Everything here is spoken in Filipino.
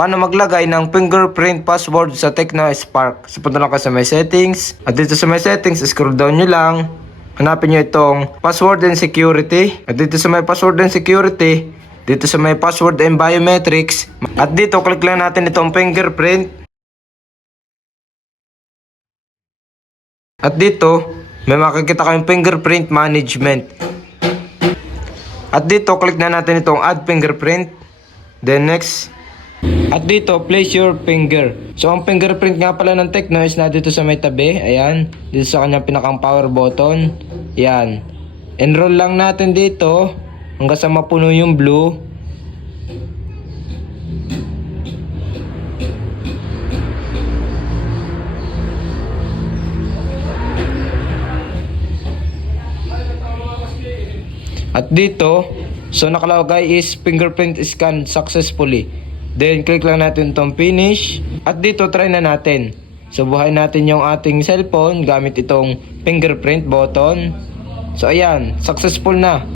paano maglagay ng fingerprint password sa Tecno Spark. So punta lang kayo sa my settings. At dito sa my settings, scroll down nyo lang. Hanapin nyo itong password and security. At dito sa my password and security, dito sa my password and biometrics. At dito, click lang natin itong fingerprint. At dito, may makikita kayong fingerprint management. At dito, click na natin itong add fingerprint. Then next. At dito, place your finger. So, ang fingerprint nga pala ng Tecno is na dito sa may tabi. Ayan. Dito sa kanyang pinakang power button. Ayan. Enroll lang natin dito hanggang sa mapuno yung blue. At dito, so nakalagay is fingerprint scan successfully. Then, click lang natin itong finish. At dito, try na natin. So, buhayin natin yung ating cellphone gamit itong fingerprint button. So, ayan, successful na.